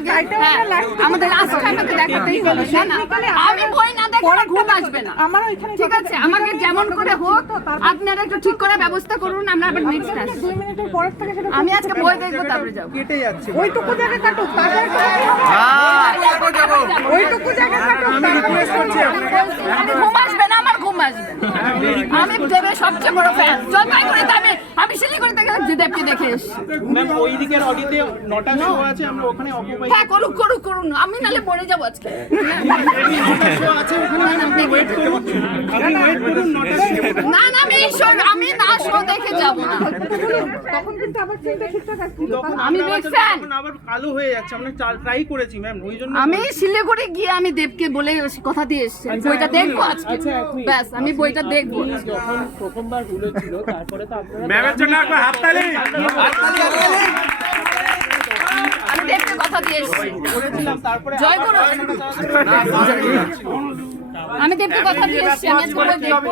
আগে আমাদের আজকে আমাকে দেখাতেই হলো না আমি বই না দেখলে আমার ঘুম আসবে না ঠিক আছে আমাকে যেমন করে হোক আপনারা একটু ঠিক করে ব্যবস্থা করুন আমরা আবার নেক্সট আসি আমি আজকে বই দেখবো তারপরে যাবো কেটে যাচ্ছে ওইটুকু জায়গা কাটো ওইটুকু জায়গা কাটো আমি রিকোয়েস্ট করছি আমি ঘুম আসবে না আমার ঘুম আসবে আমি দেবের সবচেয়ে বড় ফ্যান জলপাইগুড়িতে আমি শিলিগুড়ি থেকে দেবকে দেখে এসেছি ম্যাম ওই দিকের অডিতে 9টা শো আছে আমরা ওখানে অকুপাই হ্যাঁ করুন আমি নালে মরে যাবো আজকে শো আছে ওখানে আপনি ওয়েট করুন 9টা শো না আমি না শো দেখে যাব না তখন কিন্তু আবার চিন্তা ঠিকঠাক আসছিল আমি বিগ ফ্যান আবার কালো হয়ে যাচ্ছে আমরা ট্রাই করেছি ম্যাম ওই জন্য আমি শিলিগুড়ি গিয়ে আমি দেবকে বলে কথা দিয়ে এসেছি বইটা দেখবো আজকে ব্যাস আমি বইটা দেখবো যখন প্রথমবার বলেছিল তারপরে তো আপনারা ম্যামের জন্য একবার হাততালি। আমি দেবকে কথা দিয়ে এসেছি করেছিলাম তারপরে জয় গুরু আমি দেবকে কথা দিয়ে এসেছি আমি আজকে বই দেখবো